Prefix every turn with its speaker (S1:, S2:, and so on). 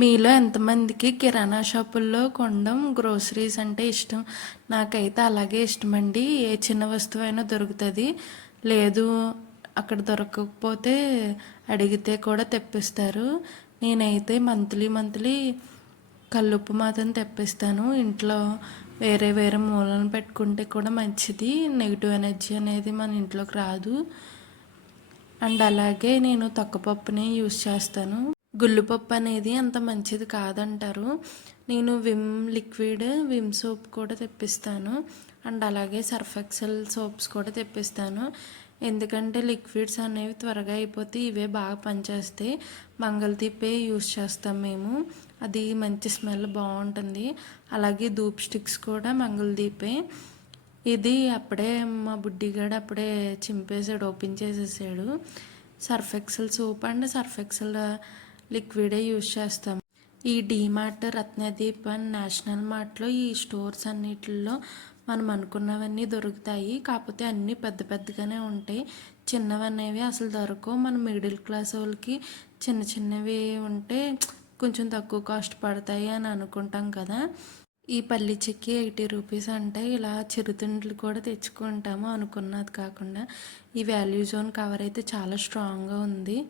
S1: మీలో ఎంతమందికి కిరాణా షాపుల్లో కొనడం గ్రోసరీస్ అంటే ఇష్టం? నాకైతే అలాగే ఇష్టమండి. ఏ చిన్న వస్తువు అయినా దొరుకుతుంది. లేదు అక్కడ దొరకకపోతే అడిగితే కూడా తెప్పిస్తారు. నేనైతే మంత్లీ మంత్లీ కల్లుప్పు మాత్రం తెప్పిస్తాను. ఇంట్లో వేరే వేరే మూలను పెట్టుకుంటే కూడా మంచిది. నెగిటివ్ ఎనర్జీ అనేది మన ఇంట్లోకి రాదు. అండ్ అలాగే నేను తొక్కపప్పుని యూస్ చేస్తాను. గుళ్ళుపప్పు అనేది అంత మంచిది కాదంటారు. నేను విమ్ లిక్విడ్ విమ్ సోప్ కూడా తెప్పిస్తాను. అండ్ అలాగే సర్ఫ్ ఎక్సెల్ సోప్స్ కూడా తెప్పిస్తాను. ఎందుకంటే లిక్విడ్స్ అనేవి త్వరగా అయిపోతే ఇవే బాగా పనిచేస్తాయి. మంగళదీపే యూస్ చేస్తాం మేము. అది మంచి స్మెల్ బాగుంటుంది. అలాగే ధూప్ స్టిక్స్ కూడా మంగళదీపే ఇది అప్పుడే మా బుడ్డిగాడు అప్పుడే చింపేసాడు ఓపెన్ చేసేసాడు. Surf Excel soap and Surf Excel లిక్విడే use చేస్తాం ఈ డీమార్ట్ రత్నదీప్ అండ్ నేషనల్ మార్ట్లో ఈ స్టోర్స్ అన్నిటిలో మనం అనుకున్నవన్నీ దొరుకుతాయి. కాకపోతే అన్నీ పెద్ద పెద్దగానే ఉంటాయి. చిన్నవనేవి అసలు దొరకవు. మన మిడిల్ క్లాస్ వాళ్ళకి చిన్న చిన్నవి ఉంటే కొంచెం తక్కువ కాస్ట్ పడతాయి అని అనుకుంటాం కదా. ఈ పల్లి చెక్కి ఎయిటీ రూపీస్ అంటే ఇలా చిరుతిండ్లు కూడా తెచ్చుకుంటాము అనుకున్నది కాకుండా. ఈ వాల్యూ జోన్ కవర్ అయితే చాలా స్ట్రాంగ్గా ఉంది.